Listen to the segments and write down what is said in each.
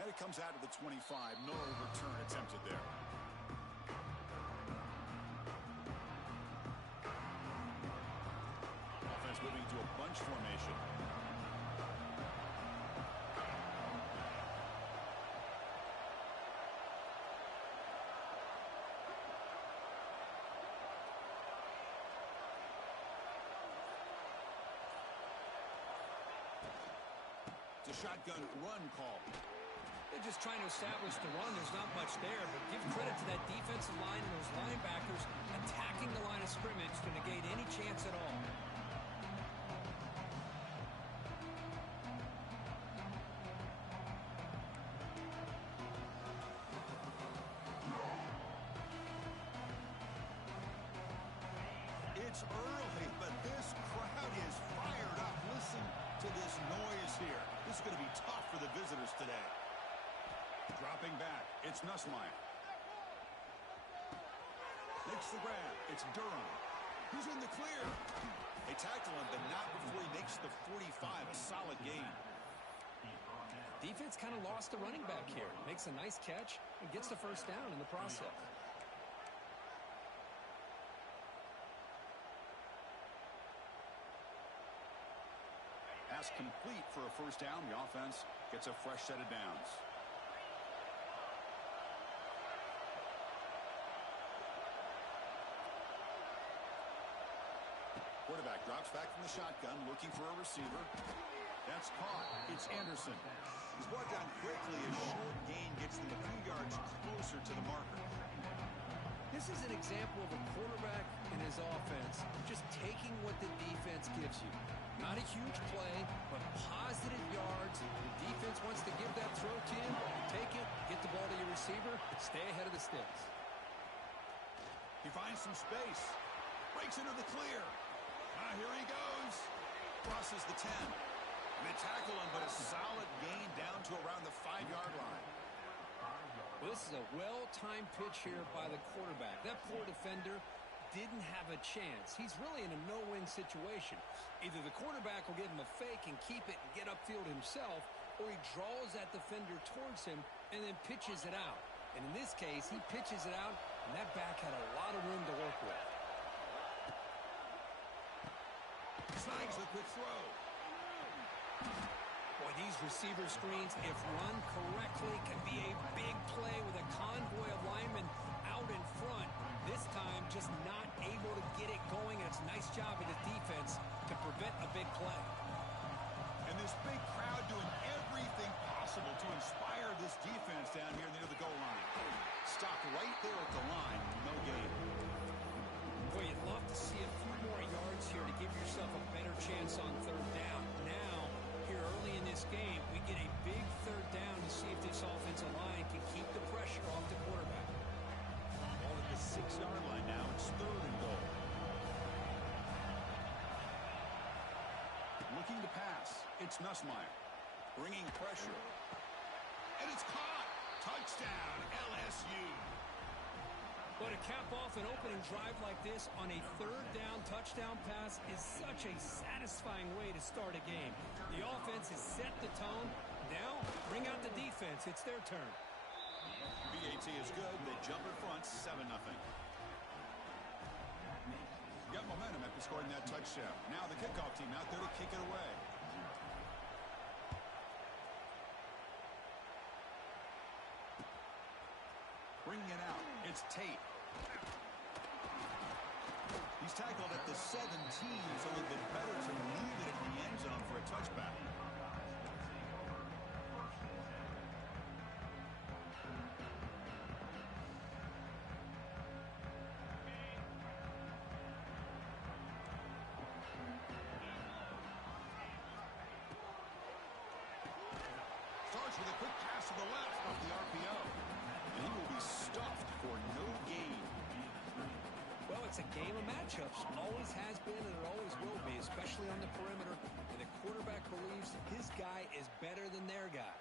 And it comes out to the 25. No return attempted there. Offense moving to a bunch formation. It's a shotgun run call. They're just trying to establish the run. There's not much there, but give credit to that defensive line and those linebackers attacking the line of scrimmage to negate any chance at all. It's early, but this crowd is fired up. Listen to this noise here. This is going to be tough for the visitors today. Dropping back, it's Nussmeier. Makes the grab, it's Durham. He's in the clear. They tackle him, but not before he makes the 45, a solid gain. Defense kind of lost the running back here. Makes a nice catch and gets the first down in the process. Pass complete for a first down. The offense gets a fresh set of downs. Quarterback drops back from the shotgun, looking for a receiver. That's caught. It's Anderson. He's brought down quickly. A short gain gets them a few yards closer to the marker. This is an example of a quarterback and his offense just taking what the defense gives you. Not a huge play, but positive yards. The defense wants to give that throw to you. Take it, get the ball to your receiver, stay ahead of the sticks. He finds some space. Breaks into the clear. Here he goes. Crosses the 10. And they tackle him, but a solid gain down to around the 5-yard line. Well, this is a well-timed pitch here by the quarterback. That poor defender didn't have a chance. He's really in a no-win situation. Either the quarterback will give him a fake and keep it and get upfield himself, or he draws that defender towards him and then pitches it out. And in this case, he pitches it out, and that back had a lot of room to work with. Snags the quick throw. Boy, these receiver screens, if run correctly, can be a big play with a convoy of linemen out in front. This time, just not able to get it going. And it's a nice job of the defense to prevent a big play. And this big crowd doing everything possible to inspire this defense down here near the goal line. Stopped right there at the line. No gain. Boy, you'd love to see a few more yards here to give yourself a better chance on third down. Now, here early in this game, we get a big third down to see if this offensive line can keep the pressure off the quarterback. Ball at the 6-yard line now. It's 3rd and goal. Looking to pass. It's Nussmeier. Bringing pressure. And it's caught. Touchdown, LSU. But to cap off an opening drive like this on a third down touchdown pass is such a satisfying way to start a game. The offense has set the tone. Now, bring out the defense. It's their turn. BAT is good. They jump in front, 7-0. Got momentum after scoring that touchdown. Now the kickoff team out there to kick it away. Bringing it out, it's Tate. He's tackled at the 17, so a little bit better to leave it in the end zone for a touchback. Starts with a quick pass to the left off the RPO. And he will be stuffed for no gain. Well, it's a game of matchups. Always has been and it always will be, especially on the perimeter. And the quarterback believes his guy is better than their guy.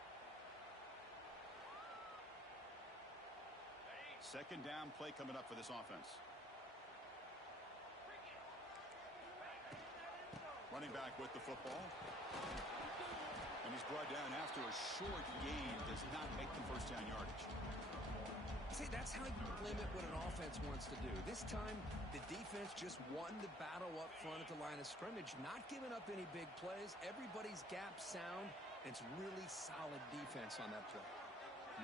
2nd down play coming up for this offense. Running back with the football. And he's brought down after a short gain. Does not make the first down yardage. See, that's how you limit what an offense wants to do. This time, the defense just won the battle up front at the line of scrimmage, not giving up any big plays. Everybody's gap sound. It's really solid defense on that play.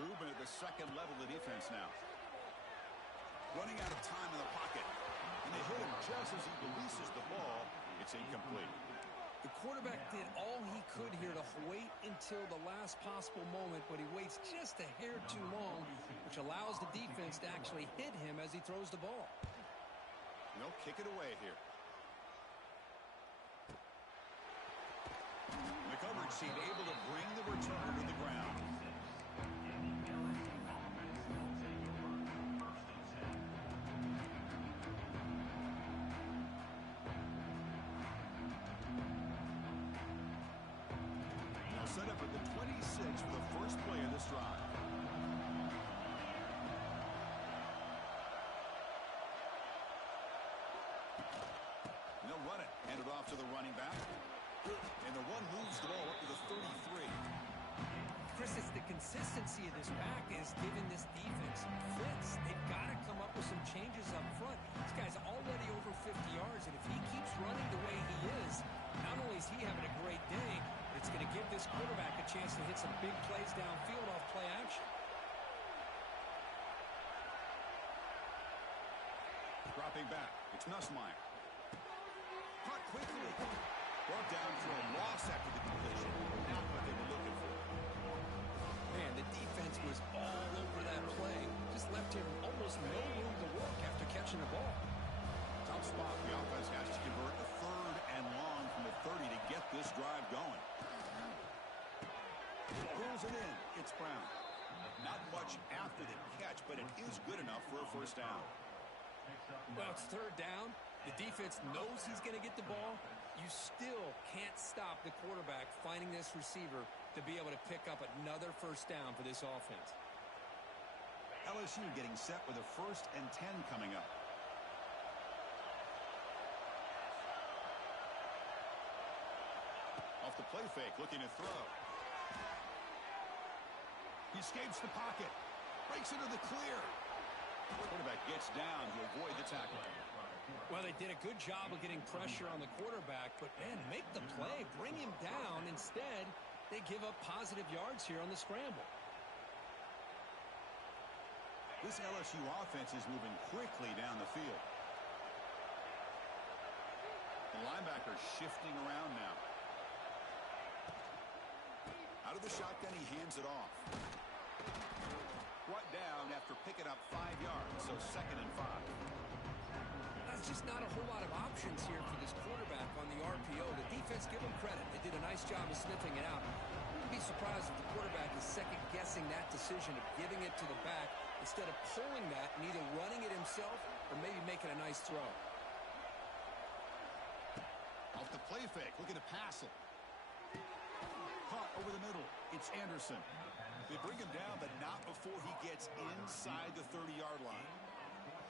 Movement at the second level of the defense now. Running out of time in the pocket. And they hit him just as he releases the ball. It's incomplete. The quarterback did all he could here to wait until the last possible moment, but he waits just a hair too long, which allows the defense to actually hit him as he throws the ball. They'll kick it away here. The coverage team able to bring the returner to the ground. Set up at the 26 for the first play of this drive. And they'll run it. Hand it off to the running back. And the one moves the ball up to the 33. Chris, it's the consistency of this back is giving this defense fits. They've got to come up with some changes up front. This guy's already over 50 yards, and if he keeps running the way he is, not only is he having a great day, it's going to give this quarterback a chance to hit some big plays downfield off play action. Dropping back. It's Nussmeier. Caught quickly. Brought down for a loss after the completion. Not what they were looking for. Man, the defense was all over that play. Just left him almost no room to work after catching the ball. Tough spot. The offense has to convert a third and long from the 30 to get this drive going. Pulls it in. It's Brown. Not much after the catch, but it is good enough for a first down. Well, it's third down. The defense knows he's going to get the ball. You still can't stop the quarterback finding this receiver to be able to pick up another first down for this offense. LSU getting set with a 1st and 10 coming up. Off the play fake, looking to throw. He escapes the pocket. Breaks into the clear. The quarterback gets down to avoid the tackle. Well, they did a good job of getting pressure on the quarterback, but, man, make the play. Bring him down. Instead, they give up positive yards here on the scramble. This LSU offense is moving quickly down the field. The linebacker shifting around now. Out of the shotgun, he hands it off. Brought down after picking up 5 yards, so 2nd and 5. There's just not a whole lot of options here for this quarterback on the RPO. The defense, give them credit. They did a nice job of sniffing it out. I wouldn't be surprised if the quarterback is second-guessing that decision of giving it to the back instead of pulling that and either running it himself or maybe making a nice throw. Off the play fake, looking to pass it. Caught over the middle. It's Anderson. They bring him down, but not before he gets inside the 30-yard line.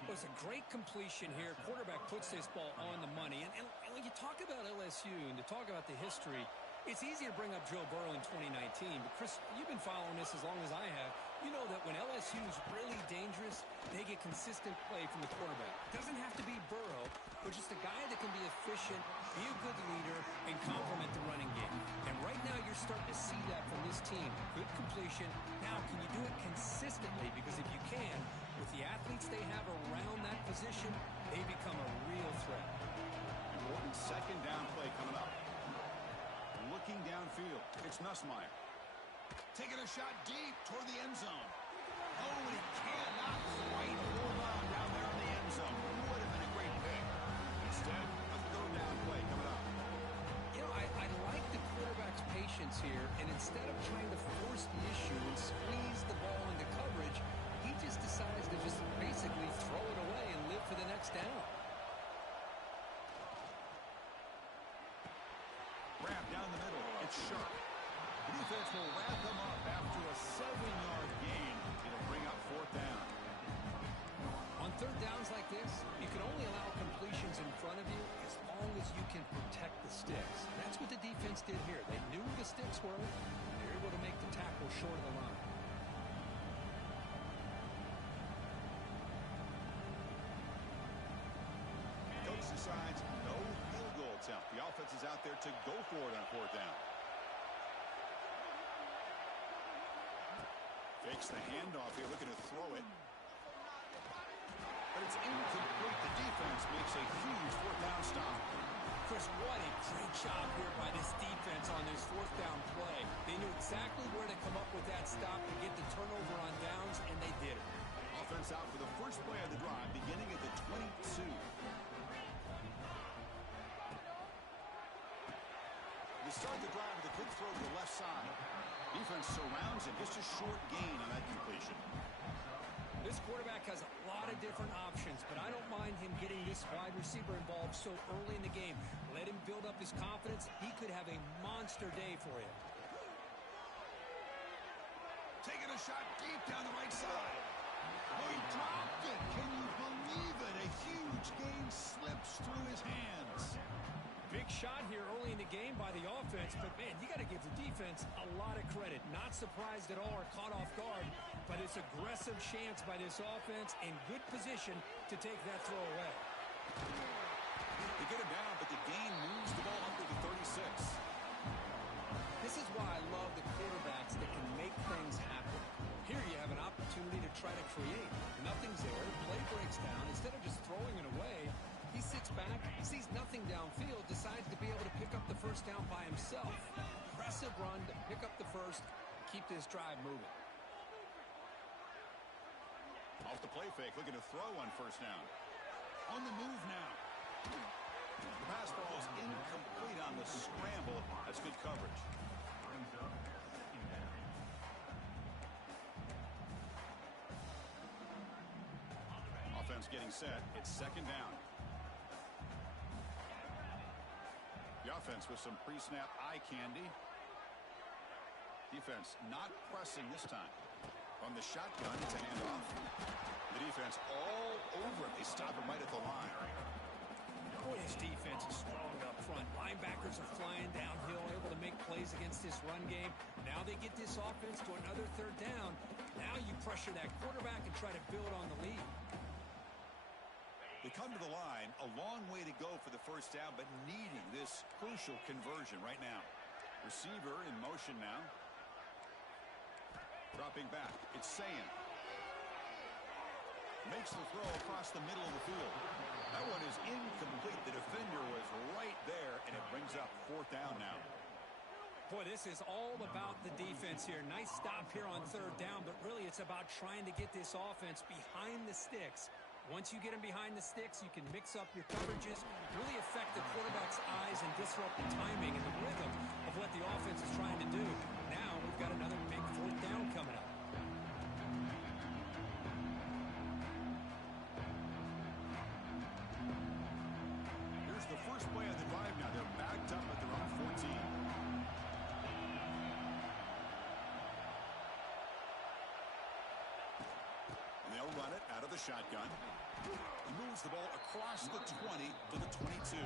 It was a great completion here. Quarterback puts this ball on the money. And when you talk about LSU and to talk about the history, it's easy to bring up Joe Burrow in 2019. But, Chris, you've been following this as long as I have. You know that when LSU is really dangerous, they get consistent play from the quarterback. It doesn't have to be Burrow, but just a guy that can be efficient, be a good leader, and complement the running game. And right now you're starting to see that from this team. Good completion. Now, can you do it consistently? Because if you can, with the athletes they have around that position, they become a real threat. Important 2nd down play coming up. Looking downfield, it's Nussmeier. Taking a shot deep toward the end zone. Oh, he cannot quite hold on down there in the end zone. Would have been a great pick. Instead, a 3rd down play coming up. You know, I like the quarterback's patience here, and instead of trying to force the issue and squeeze the ball into coverage, he just decides to just basically throw it away and live for the next down. Wrap down the middle. It's Sharp. The defense will wrap them up after a 7-yard gain. It'll bring up 4th down. On 3rd downs like this, you can only allow completions in front of you as long as you can protect the sticks. That's what the defense did here. They knew the sticks were, tackle short of the line. Coach decides no field goal attempt. The offense is out there to go for it on fourth down. Fakes the handoff here, looking to throw it. But it's incomplete. The defense makes a huge fourth down stop. Chris, what a great job here by this defense on this fourth down play. They knew exactly where to come up with that stop to get the turnover on downs, and they did it. Offense out for the first play of the drive, beginning at the 22. They start the drive with a quick throw to the left side. Defense surrounds him. Just a short gain on that completion. This quarterback has a lot of different options, but I don't mind him getting this wide receiver involved so early in the game. Let him build up his confidence. He could have a monster day for him. Taking a shot deep down the right side. Oh, he dropped it. Can you believe it? A huge gain slips through his hands. Big shot here early in the game by the offense, but, man, you got to give the defense a lot of credit. Not surprised at all or caught off guard, but it's aggressive chance by this offense in good position to take that throw away. They get him down, but the gain moves the ball up to the 36. This is why I love the quarterbacks that can make things happen. Here you have an opportunity to try to create. Nothing's there. Play breaks down. Instead of just throwing it away, he sits back, sees nothing downfield, decides to be able to pick up the first down by himself. Aggressive run to pick up the first, keep this drive moving. Off the play fake, looking to throw on first down. On the move now. The pass ball is incomplete on the scramble. That's good coverage. Offense getting set. It's second down. The offense with some pre-snap eye candy. Defense not pressing this time. On the shotgun, it's a handoff. The defense all over it. They stop him right at the line. Boy, this defense is strong up front. Linebackers are flying downhill, able to make plays against this run game. Now they get this offense to another third down. Now you pressure that quarterback and try to build on the lead. They come to the line, a long way to go for the first down, but needing this crucial conversion right now. Receiver in motion now. Dropping back, it's Sayan. Makes the throw across the middle of the field. That one is incomplete. The defender was right there, and it brings up fourth down now. Boy, this is all about the defense here. Nice stop here on third down, but really it's about trying to get this offense behind the sticks. Once you get them behind the sticks, you can mix up your coverages, really affect the quarterback's eyes and disrupt the timing and the rhythm of what the offense is trying to do. Now we've got another big fourth down coming up. Here's the first play of the drive now. They're backed up at their own 14. And they'll run it out of the shotgun. He moves the ball across the 20 to the 22.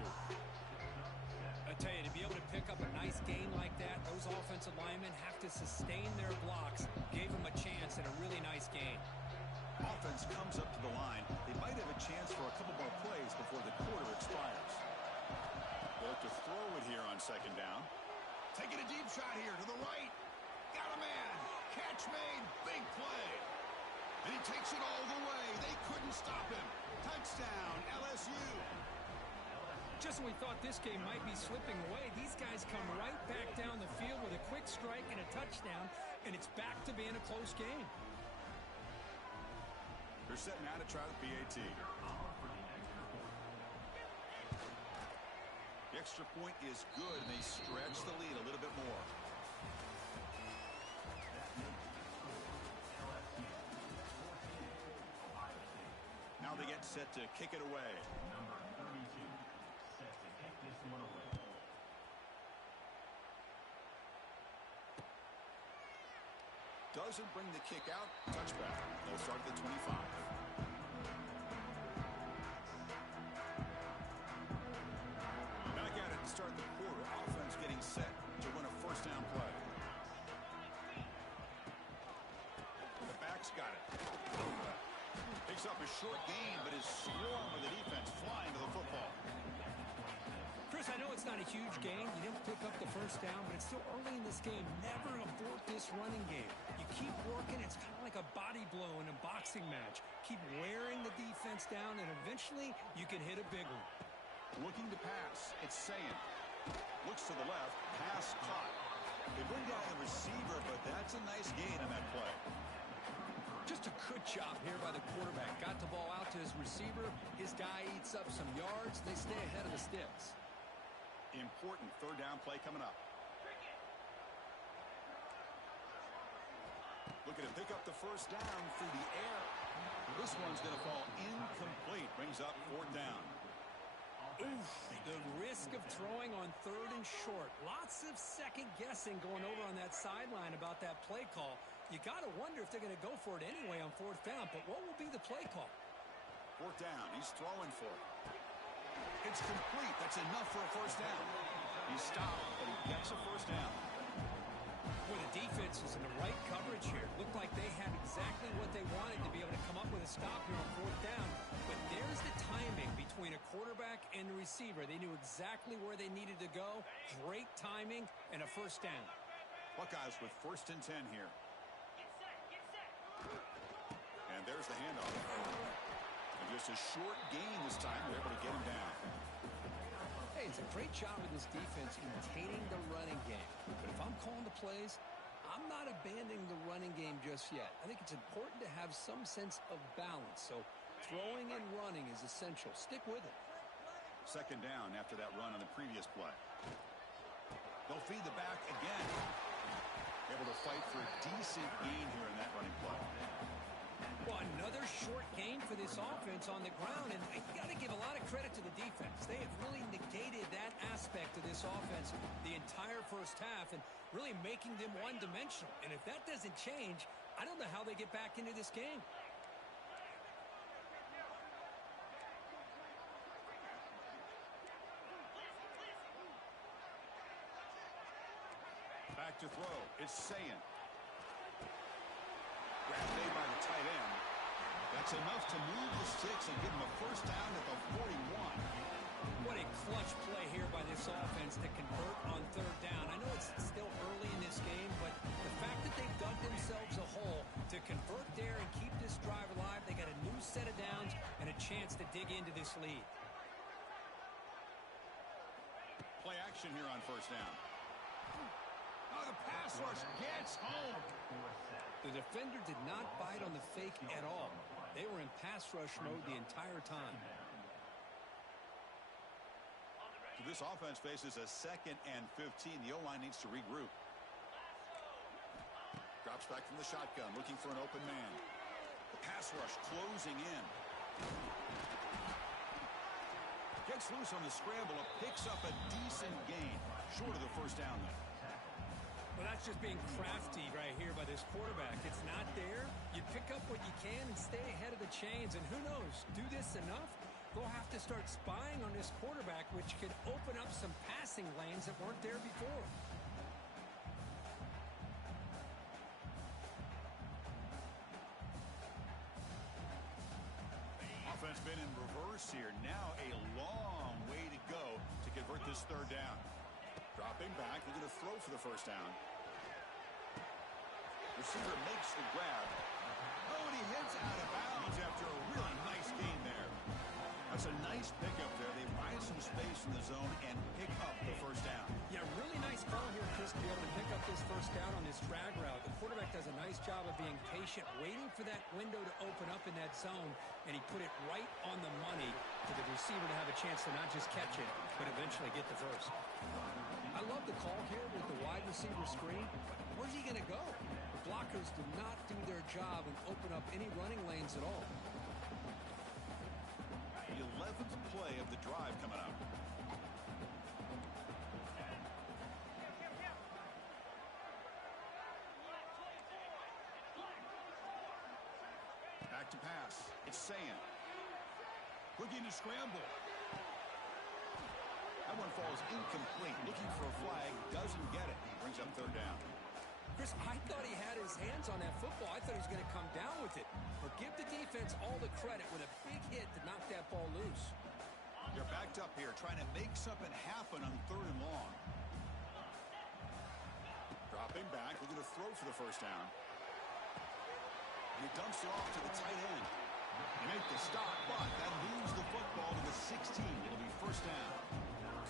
I tell you, to be able to pick up a nice gain like that, those offensive linemen have to sustain their blocks. Gave him a chance at a really nice gain. Offense comes up to the line. They might have a chance for a couple more plays before the quarter expires. They look to throw it here on second down. Taking a deep shot here to the right. Got a man. Catch made. Big play. And he takes it all the way. They couldn't stop him. Touchdown, LSU. Just when we thought this game might be slipping away, these guys come right back down the field with a quick strike and a touchdown, and it's back to being a close game. They're setting out to try the PAT. The extra point is good, and they stretch the lead a little bit more. Now they get set to kick it away. Number 32 set to kick this one away. Doesn't bring the kick out. Touchback. They'll start at the 25. Back at it to start the quarter. Offense getting set to win a first down play. Picks up a short gain, but is swarmed with the defense flying to the football. Chris, I know it's not a huge gain. You didn't pick up the first down, but it's still early in this game. Never abort this running game. You keep working. It's kind of like a body blow in a boxing match. Keep wearing the defense down, and eventually you can hit a big one. Looking to pass. It's Sayin. Looks to the left. Pass caught. They bring down the receiver, but that's a nice gain on that play. Just a good job here by the quarterback. Got the ball out to his receiver. His guy eats up some yards. They stay ahead of the sticks. Important third down play coming up. Looking to pick up the first down through the air. This one's going to fall incomplete. Brings up fourth down. Oof, the risk of throwing on third and short. Lots of second guessing going over on that sideline about that play call. You got to wonder if they're going to go for it anyway on fourth down, but what will be the play call? Fourth down. He's throwing for it. It's complete. That's enough for a first down. He stopped, but he gets a first down. Well, the defense was in the right coverage here. Looked like they had exactly what they wanted to be able to come up with a stop here on fourth down. But there's the timing between a quarterback and the receiver. They knew exactly where they needed to go. Great timing and a first down. Buckeyes with first and 10 here. And there's the handoff. And just a short gain this time. They're able to get him down. Hey, it's a great job of this defense maintaining the running game. But if I'm calling the plays, I'm not abandoning the running game just yet. I think it's important to have some sense of balance. So throwing and running is essential. Stick with it. Second down after that run on the previous play. They'll feed the back again. Able to fight for a decent gain here in that running play. Well, another short gain for this offense on the ground, and you got to give a lot of credit to the defense. They have really negated that aspect of this offense the entire first half and really making them one-dimensional. And if that doesn't change, I don't know how they get back into this game. Back to throw. It's Sayin. Grabbed made by the tight end. That's enough to move the sticks and give him a first down at the 41. What a clutch play here by this offense to convert on third down. I know it's still early in this game, but the fact that they've dug themselves a hole to convert there and keep this drive alive, they got a new set of downs and a chance to dig into this lead. Play action here on first down. Oh, the pass rush gets home. The defender did not bite on the fake at all. They were in pass rush mode the entire time. So this offense faces a 2nd and 15. The O-line needs to regroup. Drops back from the shotgun, looking for an open man. The pass rush closing in. Gets loose on the scramble, picks up a decent gain. Short of the first down, though. Well, that's just being crafty right here by this quarterback. It's not there. You pick up what you can and stay ahead of the chains. And who knows, do this enough, they'll have to start spying on this quarterback, which could open up some passing lanes that weren't there before. Offense been in reverse here. Now a long way to go to convert this third down. Dropping back, looking to throw for the first down. Receiver makes the grab. Oh, and he hits out of bounds after a really nice gain there. That's a nice pickup there. They find some space in the zone and pick up the first down. Yeah, really nice call here, Chris, to be able to pick up this first down on this drag route. The quarterback does a nice job of being patient, waiting for that window to open up in that zone, and he put it right on the money for the receiver to have a chance to not just catch it, but eventually get the first. I love the call here with the wide receiver screen. Where's he going to go? The blockers did not do their job and open up any running lanes at all. The 11th play of the drive coming up. Back to pass. It's Sayin. Looking to scramble. That one falls incomplete. Looking for a flag. Doesn't get it. Brings up third down. Chris, I thought he had his hands on that football. I thought he was going to come down with it. But give the defense all the credit with a big hit to knock that ball loose. They're backed up here trying to make something happen on 3rd and long. Dropping back, looking to throw for the first down. And he dumps it off to the tight end. They make the stop, but that moves the football to the 16. It'll be first down.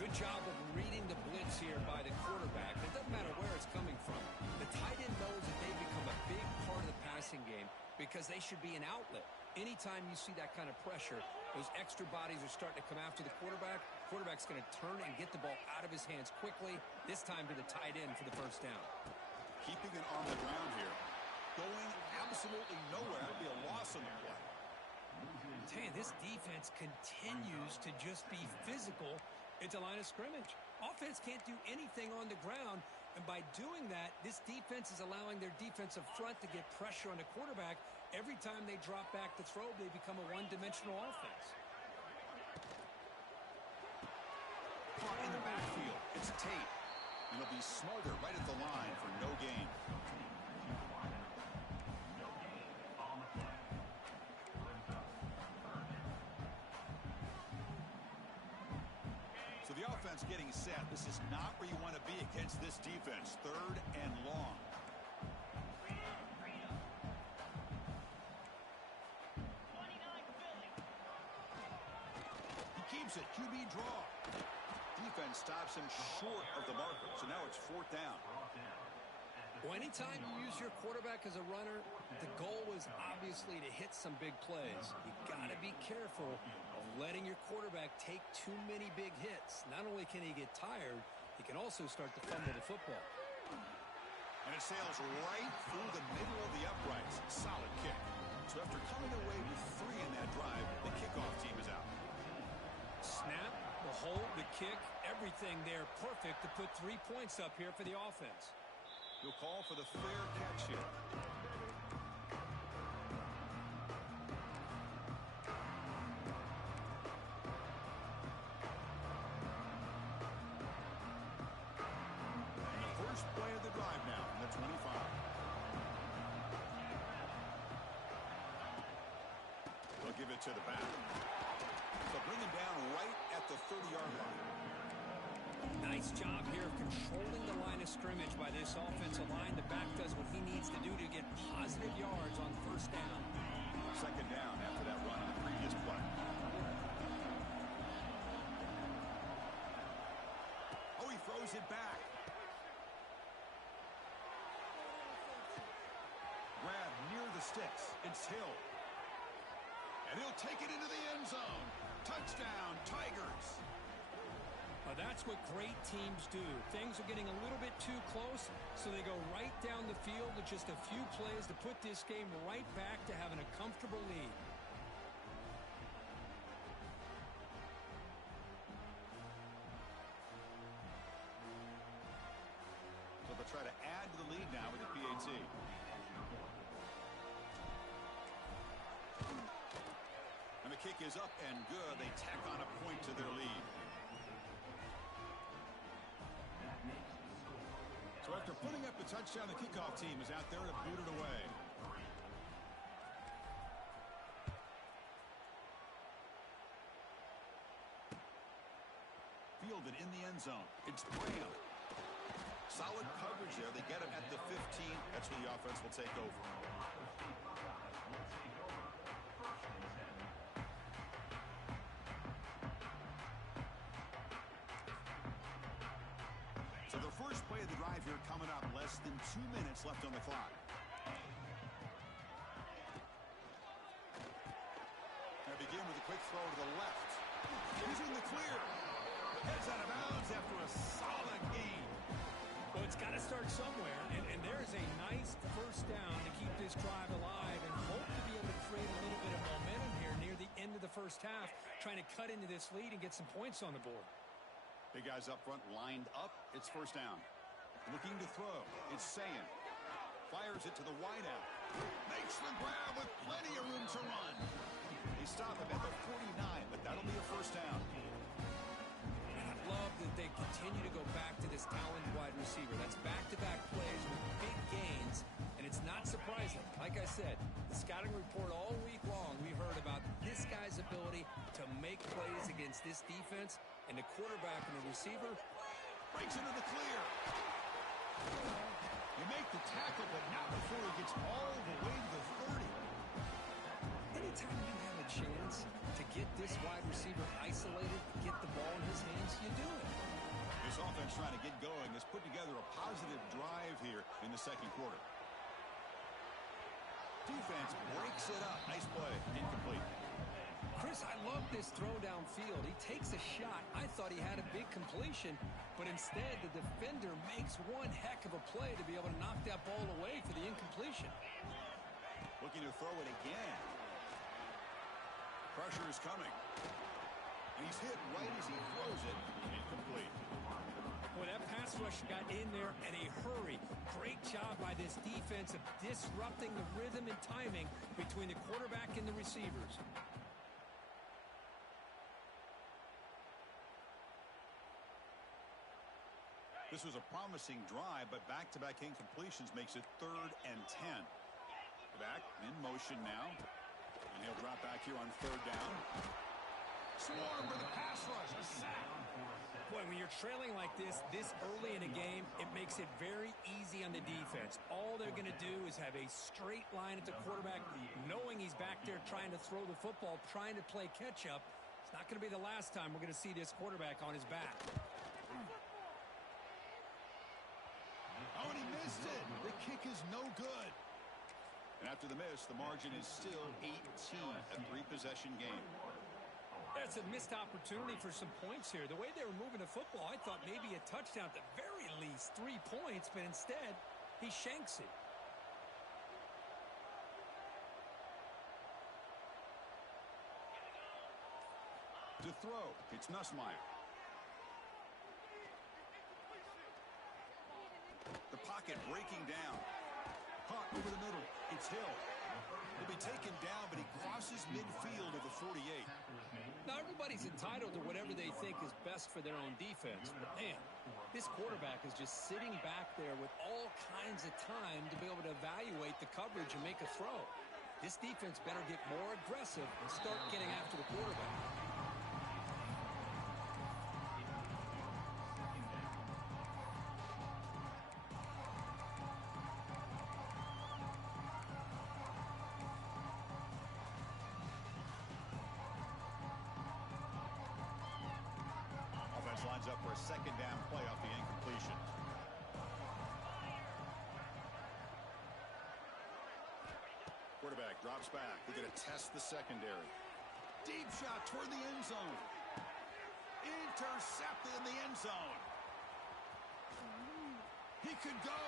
Good job of reading the blitz here by the quarterback. It doesn't matter where it's coming from. The tight end knows that they've become a big part of the passing game because they should be an outlet. Anytime you see that kind of pressure, those extra bodies are starting to come after the quarterback. Quarterback's going to turn and get the ball out of his hands quickly, this time to the tight end for the first down. Keeping it on the ground here. Going absolutely nowhere. That'll be a loss on the play. Hey, this defense continues to just be physical at the line of scrimmage. Offense can't do anything on the ground, and by doing that, this defense is allowing their defensive front to get pressure on the quarterback. Every time they drop back to throw, they become a one-dimensional offense. Caught in the backfield. It's Tate. And it'll be Smarter right at the line for no gain. So the offense getting set. This is not where you want to be against this defense. 3rd and long. He keeps it. QB draw. Defense stops him short of the marker. So now it's 4th down. Well, anytime you use your quarterback as a runner, the goal is obviously to hit some big plays. You got to be careful of letting your quarterback take too many big hits. Not only can he get tired, he can also start to fumble the football. And it sails right through the middle of the uprights. Solid kick. So after coming away with 3 in that drive, the kickoff team is out. Snap, the hold, the kick, everything there perfect to put 3 points up here for the offense. He'll call for the fair catch here. And the first play of the drive now from the 25. They'll give it to the back. They'll bring him down right at the 30-yard line. Nice job here of controlling the line of scrimmage by this offensive line. The back does what he needs to do to get positive yards on first down. 2nd down after that run on the previous play. Oh, he throws it back. Grab near the sticks. It's Hill. And he'll take it into the end zone. Touchdown, Tigers. That's what great teams do. Things are getting a little bit too close, so they go right down the field with just a few plays to put this game right back to having a comfortable lead. So they'll try to add to the lead now with the PAT. And the kick is up and good. They tack on a point to their lead. So after putting up a touchdown, the kickoff team is out there to boot it away. Fielded in the end zone. It's Graham. Solid coverage there. They get him at the 15. That's where the offense will take over. So the first play of the drive here coming up. Less than 2 minutes left on the clock. They begin with a quick throw to the left. He's in the clear. Heads out of bounds after a solid gain. Well, it's got to start somewhere, and there's a nice first down to keep this drive alive and hope to be able to create a little bit of momentum here near the end of the first half, trying to cut into this lead and get some points on the board. Big guys up front lined up. It's first down. Looking to throw. It's Sayin. Fires it to the wideout. Makes the grab with plenty of room to run. They stop him at the 49, but that'll be a first down. I love that they continue to go back to this talented wide receiver. That's back-to-back plays with big gains. said, the scouting report all week long, we heard about this guy's ability to make plays against this defense, and the quarterback and the receiver breaks into the clear. You make the tackle, but not before he gets all the way to the 30. Anytime you have a chance to get this wide receiver isolated, get the ball in his hands, you do it. This offense trying to get going has put together a positive drive here in the second quarter. Defense breaks it up. Nice play. Incomplete. Chris, I love this throw downfield. He takes a shot. I thought he had a big completion, but instead the defender makes one heck of a play to be able to knock that ball away for the incompletion. Looking to throw it again. Pressure is coming. And he's hit right as he throws it. Incomplete. Boy, that pass rush got in there in a hurry. Great job by this defense of disrupting the rhythm and timing between the quarterback and the receivers. This was a promising drive, but back-to-back incompletions makes it 3rd and 10. Back in motion now. And he'll drop back here on 3rd down. Swarm for the pass rush. A sack. Boy, when you're trailing like this early in a game, it makes it very easy on the defense. All they're going to do is have a straight line at the quarterback, knowing he's back there trying to throw the football, trying to play catch-up. It's not going to be the last time we're going to see this quarterback on his back. Oh, and he missed it. The kick is no good. And after the miss, the margin is still 18, a 3-possession game. That's a missed opportunity for some points here. The way they were moving the football, I thought maybe a touchdown at the very least, 3 points, but instead, he shanks it. To throw, it's Nussmeier. The pocket breaking down. Caught over the middle. It's Hill. He'll be taken down, but he crosses midfield of the 48. Now, everybody's entitled to whatever they think is best for their own defense. But, man, this quarterback is just sitting back there with all kinds of time to be able to evaluate the coverage and make a throw. This defense better get more aggressive and start getting after the quarterback. Lines up for a 2nd down play off the incompletion. Quarterback drops back. They're going to test the secondary. Deep shot toward the end zone. Intercepted in the end zone. He could go.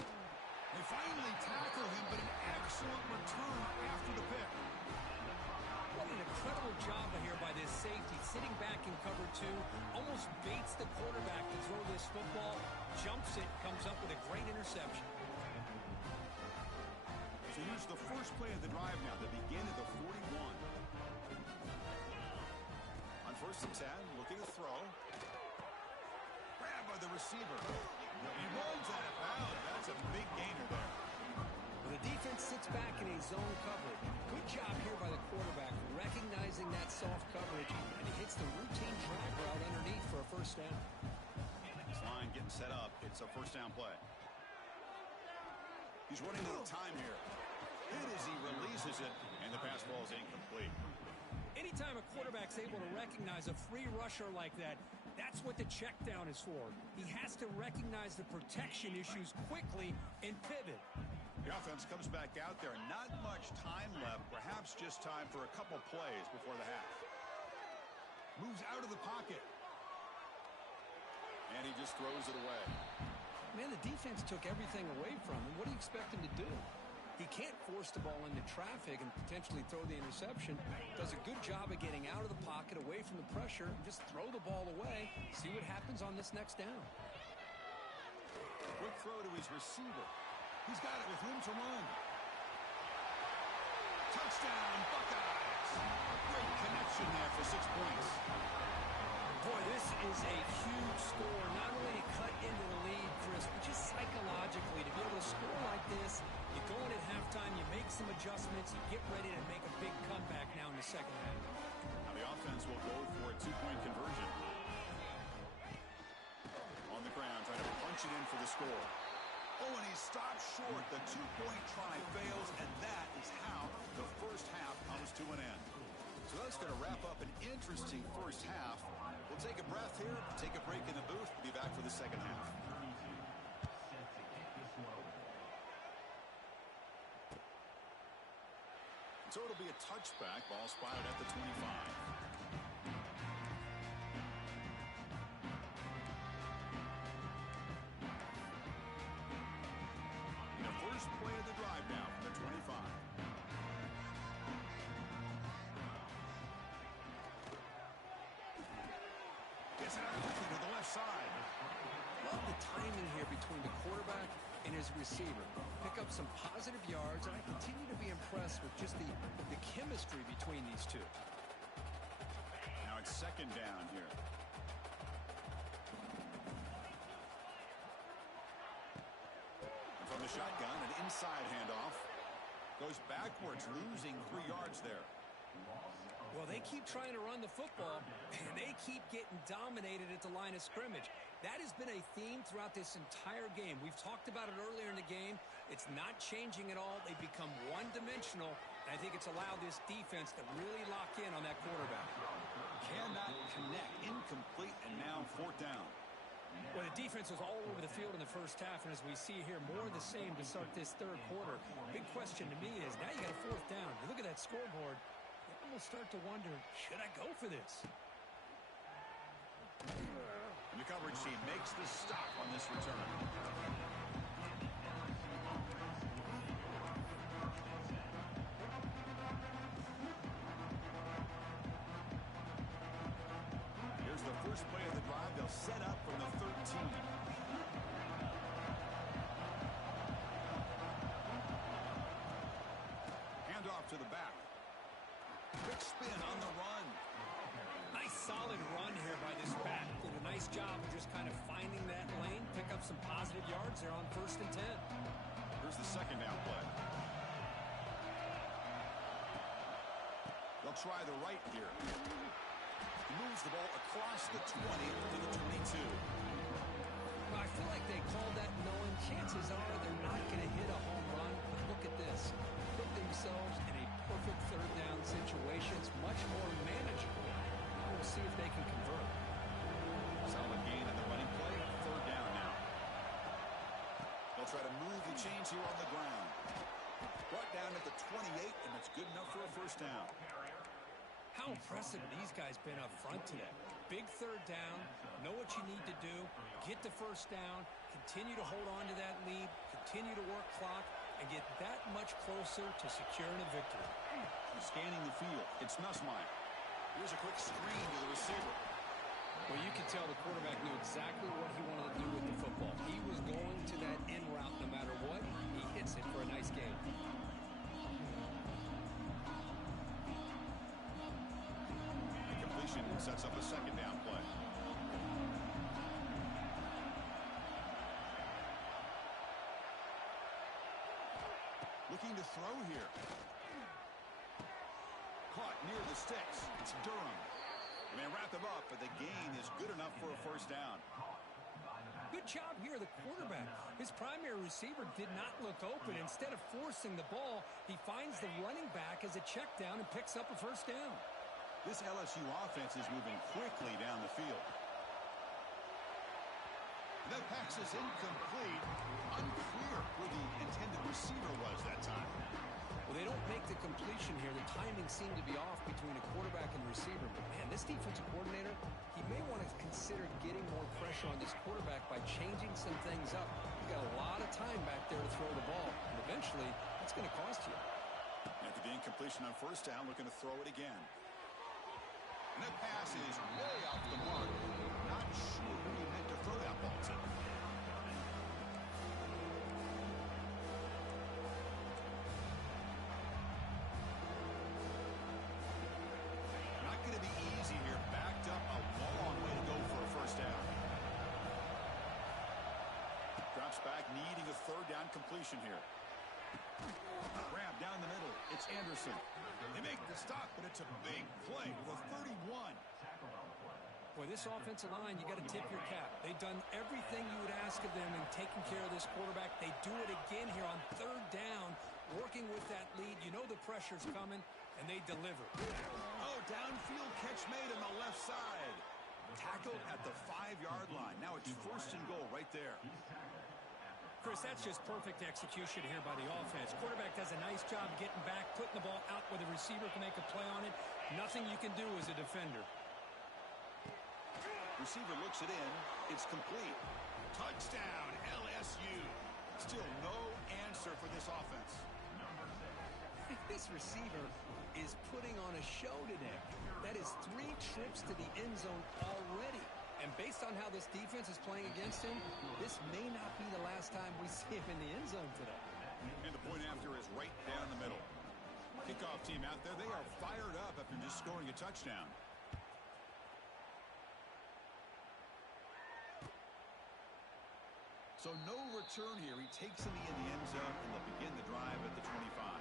They finally tackle him, but an excellent return after the pick. What an incredible job here by this safety, sitting back in cover 2, almost baits the quarterback to throw this football, jumps it, comes up with a great interception. So here's the first play of the drive now that begin at the 41. On 1st and 10, looking to throw. Grabbed by the receiver. He runs out of bounds. That's a big gainer there. The defense sits back in a zone cover. Good job here by the quarterback, recognizing that soft coverage, and he hits the routine drag route underneath for a 1st down. This line getting set up. It's a 1st down play. He's running out of time here. Hit as he releases it, and the pass ball is incomplete. Anytime a quarterback's able to recognize a free rusher like that, that's what the check down is for. He has to recognize the protection issues quickly and pivot. The offense comes back out there. Not much time left. Perhaps just time for a couple plays before the half. Moves out of the pocket. And he just throws it away. Man, the defense took everything away from him. What do you expect him to do? He can't force the ball into traffic and potentially throw the interception. Does a good job of getting out of the pocket, away from the pressure, and just throw the ball away. See what happens on this next down. Quick throw to his receiver. He's got it with room to run. Touchdown, Buckeyes. Great connection there for 6 points. Boy, this is a huge score. Not only to cut into the lead, Chris, but just psychologically, to be able to score like this, you go in at halftime, you make some adjustments, you get ready to make a big comeback now in the second half. Now the offense will go for a two-point conversion. On the ground, trying to punch it in for the score. Oh, and he stopped short. The two-point try fails, and that is how the first half comes to an end. So that's going to wrap up an interesting first half. We'll take a breath here, take a break in the booth, be back for the second half. So it'll be a touchback, ball spotted at the 25. The first play of the drive now from the 25. Gets it out quickly to the left side. Love the timing here between the quarterback and his receiver. Pick up some positive yards, and I continue to be impressed with just the chemistry between these two. Now it's second down here. And from the shotgun, an inside handoff. Goes backwards, losing 3 yards there. Well, they keep trying to run the football, and they keep getting dominated at the line of scrimmage. That has been a theme throughout this entire game. We've talked about it earlier in the game. It's not changing at all. They've become one-dimensional, and I think it's allowed this defense to really lock in on that quarterback. Cannot connect, incomplete, and now fourth down. Well, the defense was all over the field in the first half, and as we see here, more of the same to start this third quarter. Big question to me is, now you got a fourth down. You look at that scoreboard, you almost start to wonder, should I go for this? And the coverage team makes the stop on this return. Here's the first play of the drive. They'll set up from the 13. Handoff to the back. Quick spin on the run. Nice solid run here by this back. Did a nice job of just kind of finding that lane, pick up some positive yards there on 1st and 10. Here's the second down play. They'll try the right here. He moves the ball across the 20 to the 22. Well, I feel like they called that knowing chances are they're not going to hit a home run. But look at this. Put themselves in a perfect third down situation. It's much more manageable. We'll see if they can convert. Solid gain in the running play. Third down now. They'll try to move the chains here on the ground. Brought down at the 28, and that's good enough for a first down. How impressive these guys been up front today. Big third down, know what you need to do, get the first down, continue to hold on to that lead, continue to work clock, and get that much closer to securing a victory. Scanning the field, it's Nussmeier. Here's a quick screen to the receiver. Well, you can tell the quarterback knew exactly what he wanted to do with the football. He was going to that in route no matter what. He hits it for a nice gain. Completion sets up a second down play. Looking to throw here. Caught near the sticks. It's Durham. They wrap him up, but the gain is good enough for a first down. Good job here, the quarterback. His primary receiver did not look open. Instead of forcing the ball, he finds the running back as a check down and picks up a first down. This LSU offense is moving quickly down the field. That pass is incomplete. Unclear who the intended receiver was that time. Well, they don't make the completion here. The timing seemed to be off between a quarterback and receiver. But, man, this defensive coordinator, he may want to consider getting more pressure on this quarterback by changing some things up. You got a lot of time back there to throw the ball. And eventually, that's going to cost you. After the incompletion on first down, looking to throw it again. And that pass is way off the mark. Not sure who he meant to throw that ball to. Not going to be easy here. Backed up a long way to go for a first down. on completion here. Grab down the middle. It's Anderson. They make the stop, but it's a big play with a 31. Boy, this offensive line, you got to tip your cap. They've done everything you would ask of them in taking care of this quarterback. They do it again here on third down, working with that lead. You know the pressure's coming, and they deliver. Oh, downfield catch made on the left side. Tackled at the 5-yard line. Now it's first and goal right there. Chris, that's just perfect execution here by the offense. Quarterback does a nice job getting back, putting the ball out where the receiver can make a play on it. Nothing you can do as a defender. Receiver looks it in. It's complete. Touchdown, LSU. Still no answer for this offense. This receiver is putting on a show today. That is 3 trips to the end zone already. And based on how this defense is playing against him, this may not be the last time we see him in the end zone today. And the point after is right down the middle. Kickoff team out there, they are fired up after just scoring a touchdown. So no return here. He takes it in the end zone, and they'll begin the drive at the 25.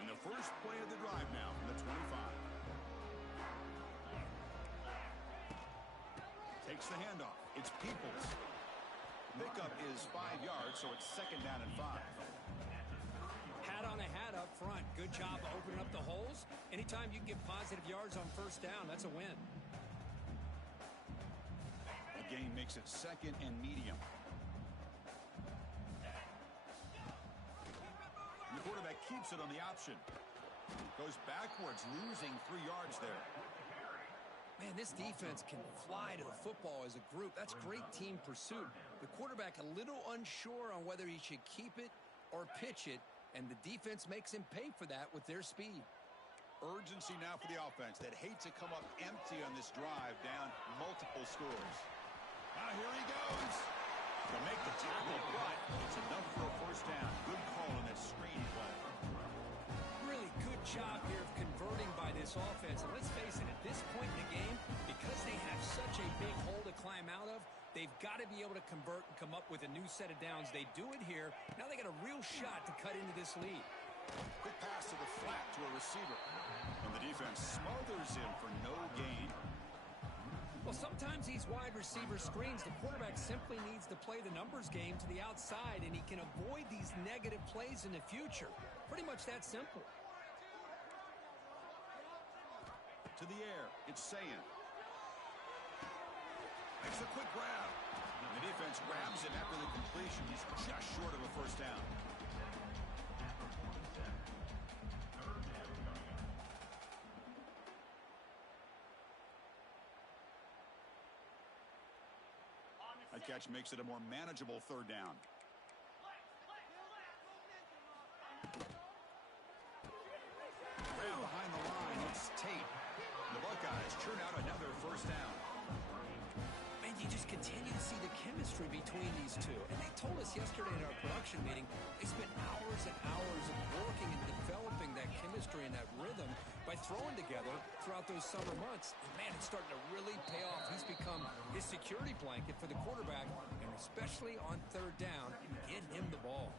And the first play of the drive now from the 25. Takes the handoff. It's Peoples. Pickup is 5 yards, so it's second down and 5. Hat on a hat up front. Good job opening up the holes. Anytime you can get positive yards on first down, that's a win. The game makes it second and medium. And the quarterback keeps it on the option. Goes backwards, losing 3 yards there. Man, this defense can fly to the football as a group. That's great team pursuit. The quarterback a little unsure on whether he should keep it or pitch it, and the defense makes him pay for that with their speed. Urgency now for the offense that hate to come up empty on this drive down multiple scores. Now here he goes. To make the tackle, but it's enough for a first down. Good call on that screen play. Really good job here of converting by this offense. And let's face it, at this point in the game, because they have such a big hole to climb out of, they've got to be able to convert and come up with a new set of downs. They do it here. Now they got a real shot to cut into this lead. Quick pass to the flat to a receiver. And the defense smothers him for no gain. Well, sometimes these wide receiver screens, the quarterback simply needs to play the numbers game to the outside, and he can avoid these negative plays in the future. Pretty much that simple. To the air, it's Sayan. Makes a quick grab. The defense grabs him after the completion. He's just short of a first down. That catch makes it a more manageable third down. Grab behind the line. It's Tate. The Buckeyes churn out another first down. Man, you just continue to see the chemistry between these two. And they told us yesterday in our production meeting, they spent hours and hours of working and developing that chemistry and that rhythm by throwing together throughout those summer months. And man, it's starting to really pay off. He's become his security blanket for the quarterback, and especially on third down, get him the ball.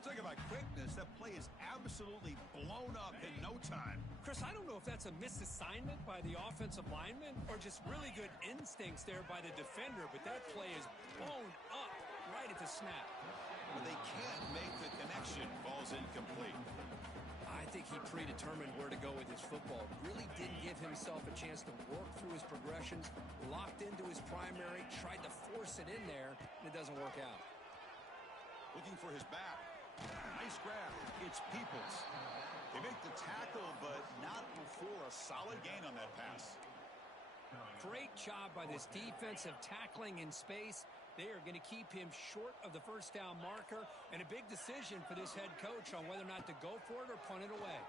Talking about quickness, that play is absolutely blown up in no time. Chris, I don't know if that's a misassignment by the offensive lineman or just really good instincts there by the defender, but that play is blown up right at the snap. But they can't make the connection. Ball's incomplete. I think he predetermined where to go with his football. Really didn't give himself a chance to work through his progressions, locked into his primary, tried to force it in there, and it doesn't work out. Looking for his back. Nice grab. It's Peoples. They make the tackle, but not before a solid gain on that pass. Great job by this defensive tackling in space. They are going to keep him short of the first down marker, and a big decision for this head coach on whether or not to go for it or punt it away.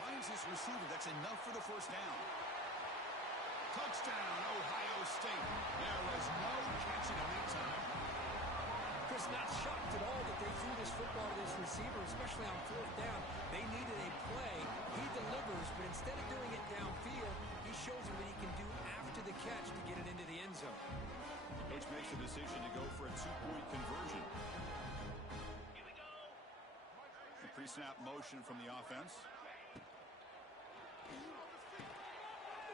Finds his receiver. That's enough for the first down. Touchdown, Ohio State. There was no catch in the meantime. Chris, not shocked at all that they threw this football to this receiver, especially on fourth down. They needed a play. He delivers, but instead of doing it downfield, he shows them what he can do after the catch to get it into the end zone. Coach makes the decision to go for a two-point conversion. The pre-snap motion from the offense.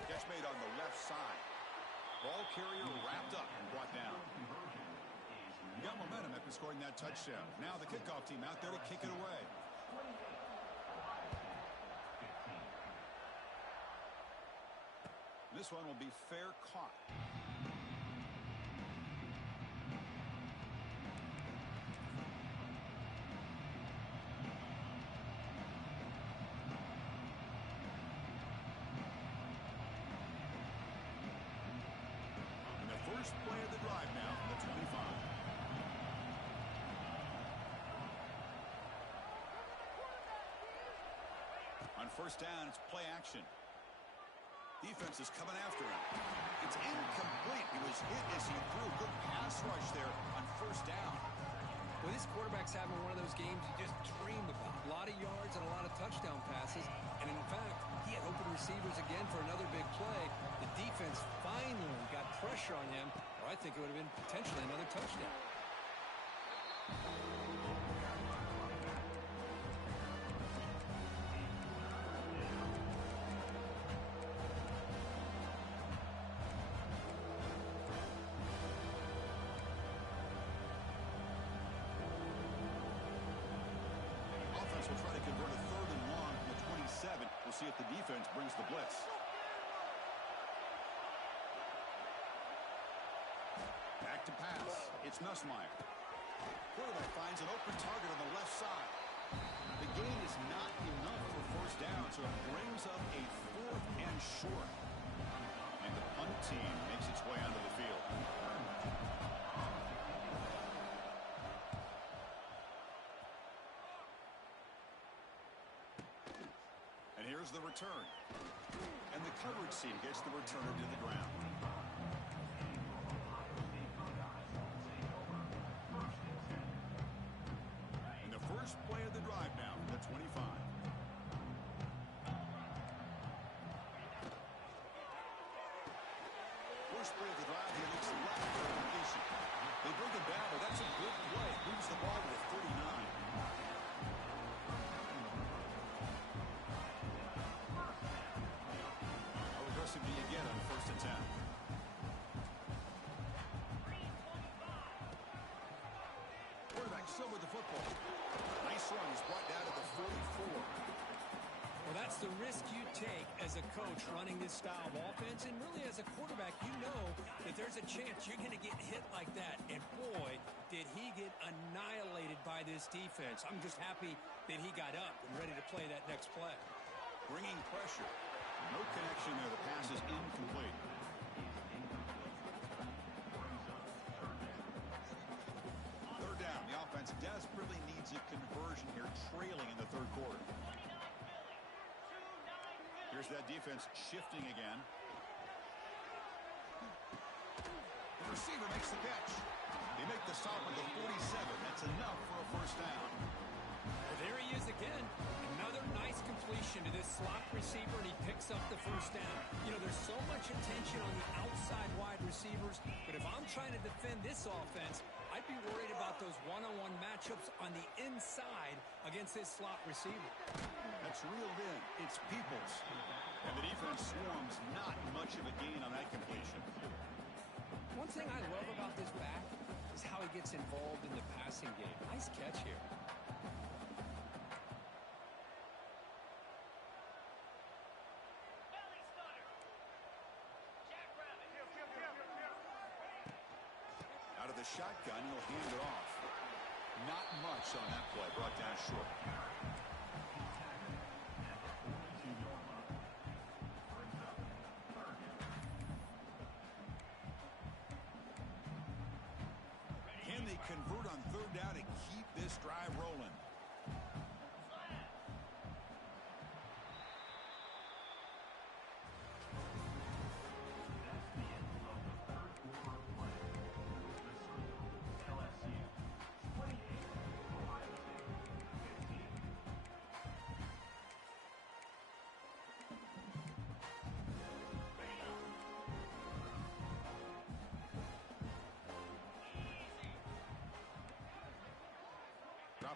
Catch made on the left side. Ball carrier wrapped up and brought down. You got momentum after scoring that touchdown. Now the kickoff team out there to kick it away. This one will be fair caught. First play of the drive now from the 25. On first down, it's play action. Defense is coming after him. It's incomplete. He was hit as he threw. Good pass rush there on first down. Well, this quarterback's having one of those games you just dream about. A lot of yards and a lot of touchdown passes. And in fact, he had open receivers again for another big play. The defense finally got pressure on him, or I think it would have been potentially another touchdown. Will try to convert a third and long from the 27. We'll see if the defense brings the blitz. Back to pass. It's Nussmeier. Quarterback finds an open target on the left side. The gain is not enough for first down, so it brings up a fourth and short. And the punt team makes its way onto the field. Here's the return. And the coverage team gets the returner to the ground. And the first play of the drive now from the 25. First play of the drive, he looks left for a completion. They bring it down, but that's a good play. Moves the ball to the 39. Do you get on first and 10? Quarterback still with the football. Nice run. He's brought down to the 44. Well, that's the risk you take as a coach running this style of offense. And really, as a quarterback, you know that there's a chance you're going to get hit like that. And boy, did he get annihilated by this defense. I'm just happy that he got up and ready to play that next play. Bringing pressure. No connection there. The pass is incomplete. Third down. The offense desperately needs a conversion here, trailing in the third quarter. Here's that defense shifting again. The receiver makes the catch. They make the stop at the 47. That's enough for a first down. Well, there he is again. Another nice completion to this slot receiver, and he picks up the first down. You know, there's so much attention on the outside wide receivers, but if I'm trying to defend this offense, I'd be worried about those one-on-one matchups on the inside against this slot receiver. That's reeled in. It's Peoples. And the defense swarms. Not much of a gain on that completion. One thing I love about this back is how he gets involved in the passing game. Nice catch here. Out of the shotgun, he'll hand it off. Not much on that play. Brought down short. Can they convert on third down to keep this drive rolling?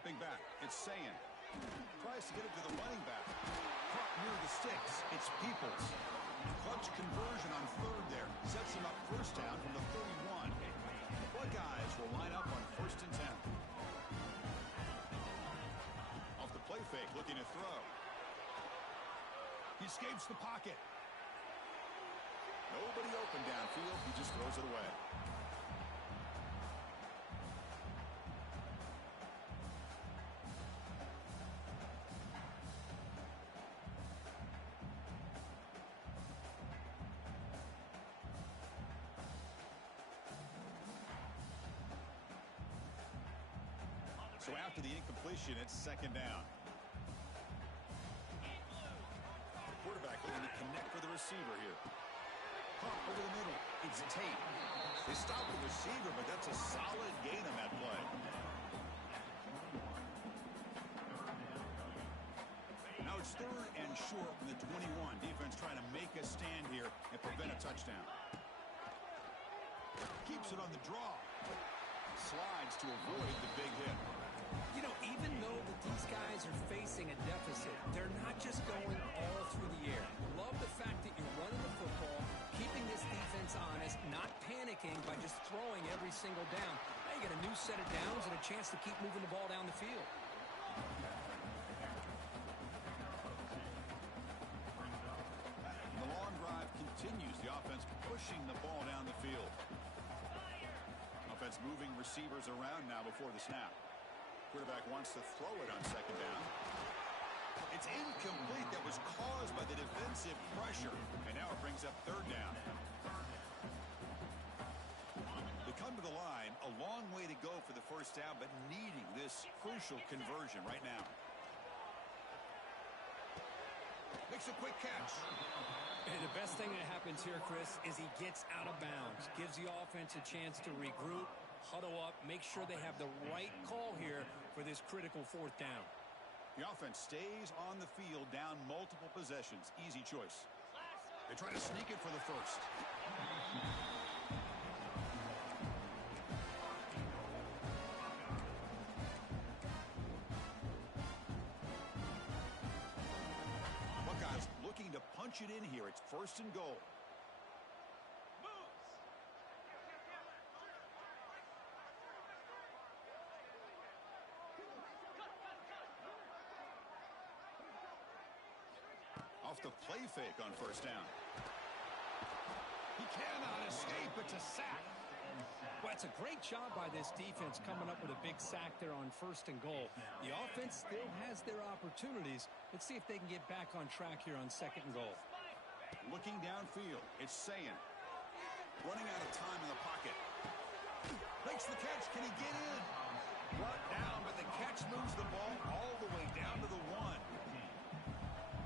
Dropping back. It's Sayin. Tries to get it to the running back. Caught near the sticks. It's Peoples. Clutch conversion on third there. Sets him up first down from the 31. Buckeyes will line up on 1st and 10. Off the play fake, looking to throw. He escapes the pocket. Nobody open downfield. He just throws it away. So after the incompletion, it's 2nd down. The quarterback looking to connect for the receiver here. Pump over the middle. It's Tate. They stop the receiver, but that's a solid gain on that play. Now it's 3rd and short from the 21. Defense trying to make a stand here and prevent a touchdown. Keeps it on the draw. Slides to avoid the big hit. You know, even though that these guys are facing a deficit, they're not just going all through the air. Love the fact that you're running the football, keeping this defense honest, not panicking by just throwing every single down. Now you get a new set of downs and a chance to keep moving the ball down the field. The long drive continues. The offense pushing the ball down the field. Offense moving receivers around now before the snap. Quarterback wants to throw it on 2nd down. It's incomplete. That was caused by the defensive pressure. And now it brings up 3rd down. They come to the line. A long way to go for the 1st down, but needing this crucial conversion right now. Makes a quick catch. And the best thing that happens here, Chris, is he gets out of bounds. Gives the offense a chance to regroup, huddle up, make sure they have the right call here for this critical 4th down. The offense stays on the field down multiple possessions. Easy choice. They try to sneak it for the 1st. Buckeyes looking to punch it in here. It's 1st and goal. Off the play fake on 1st down. He cannot escape. It's a sack. Well, it's a great job by this defense coming up with a big sack there on 1st and goal. The offense still has their opportunities. Let's see if they can get back on track here on 2nd and goal. Looking downfield. It's Sayin. Running out of time in the pocket. Makes the catch. Can he get in? Brought down, but the catch moves the ball all the way down to the 1.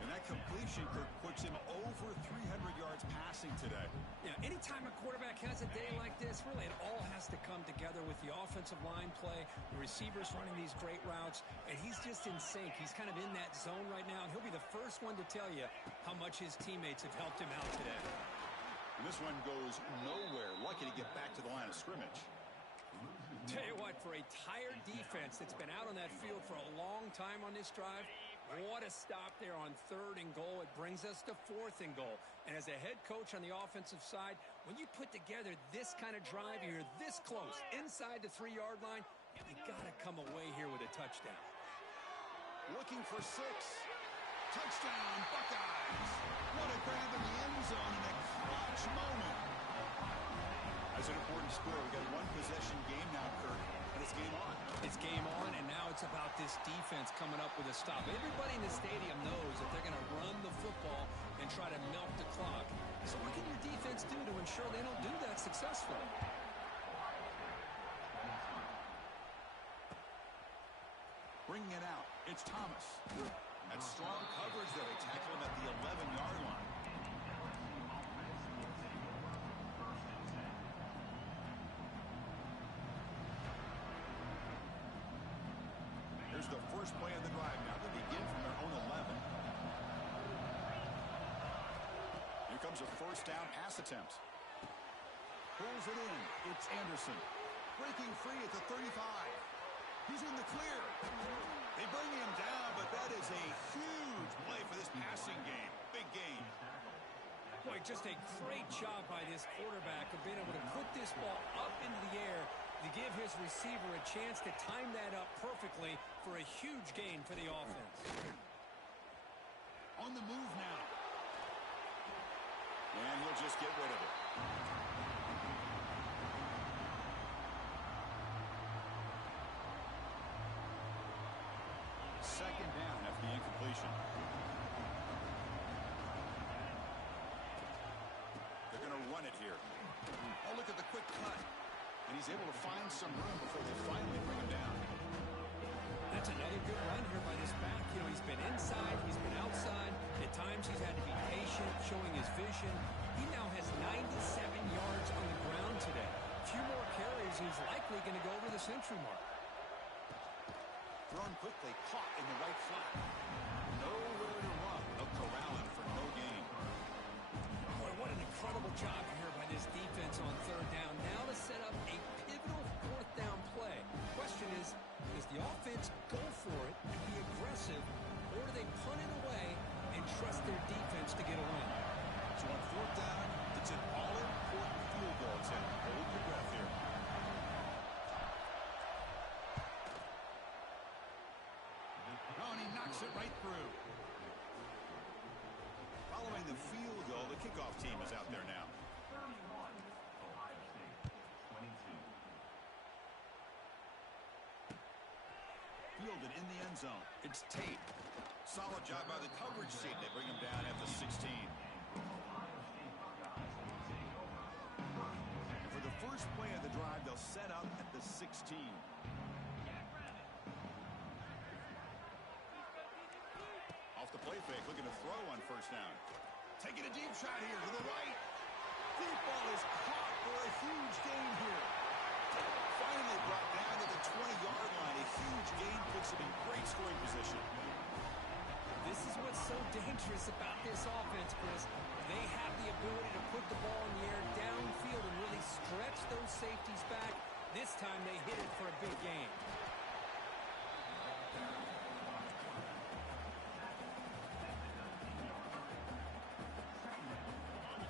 And that completion puts him over 300 yards passing today. Yeah, anytime a quarterback has a day like this, really it all has to come together with the offensive line play, the receivers running these great routes, and he's just in sync. He's kind of in that zone right now, and he'll be the first one to tell you how much his teammates have helped him out today. And this one goes nowhere. Lucky to get back to the line of scrimmage. Tell you what, for a tired defense that's been out on that field for a long time on this drive, what a stop there on 3rd and goal. It brings us to 4th and goal. And as a head coach on the offensive side, when you put together this kind of drive, you're this close inside the 3-yard line, you got to come away here with a touchdown. Looking for 6. Touchdown, Buckeyes. What a grab in the end zone in a clutch moment. That's an important score. We've got a 1-possession game now, Kirk, and it's game on. It's game on, and now it's about this defense coming up with a stop. Everybody in the stadium knows that they're going to run the football and try to milk the clock. So what can your defense do to ensure they don't do that successfully? Bringing it out, it's Thomas. That's strong coverage there. They tackle him at the 11-yard line. Here's the first play of the drive now. They begin from their own 11. Here comes a 1st down pass attempt. Pulls it in. It's Anderson. Breaking free at the 35. He's in the clear. They bring him down, but that is a huge play for this passing game. Big game. Boy, just a great job by this quarterback of being able to put this ball up into the air to give his receiver a chance to time that up perfectly for a huge gain for the offense. On the move now. And he'll just get rid of it. Second down after the incompletion. They're going to run it here. Oh, look at the quick cut. And he's able to find some room before they finally bring him down. That's another good run here by this back. You know, he's been inside, he's been outside. At times he's had to be patient, showing his vision. He now has 97 yards on the ground today. A few more carries, he's likely going to go over the century mark. Thrown quickly, caught in the right flat. Nowhere to run. They'll corral him for no gain. Boy, what an incredible job here by this defense on third down. Now to set up a pivotal fourth down play. Question is, does the offense go for it and be aggressive, or do they punt it away and trust their defense to get a win? So on fourth down, it's an all-important field goal. It's hold your breath here. Oh, and he knocks it right through. Following the field goal, the kickoff team is out there now. 31, Ohio State, 22. Fielded in the end zone. It's Tate. Solid job by the coverage team. They bring him down at the 16. For the first play of the drive, they'll set up at the 16. Off the play fake, looking to throw on first down. Taking a deep shot here to the right. Deep ball is caught for a huge gain here. Finally brought down to the 20-yard line. A huge gain puts him in great scoring position. This is what's so dangerous about this offense, Chris. They have the ability to put the ball in the air downfield and really stretch those safeties back. This time they hit it for a big gain.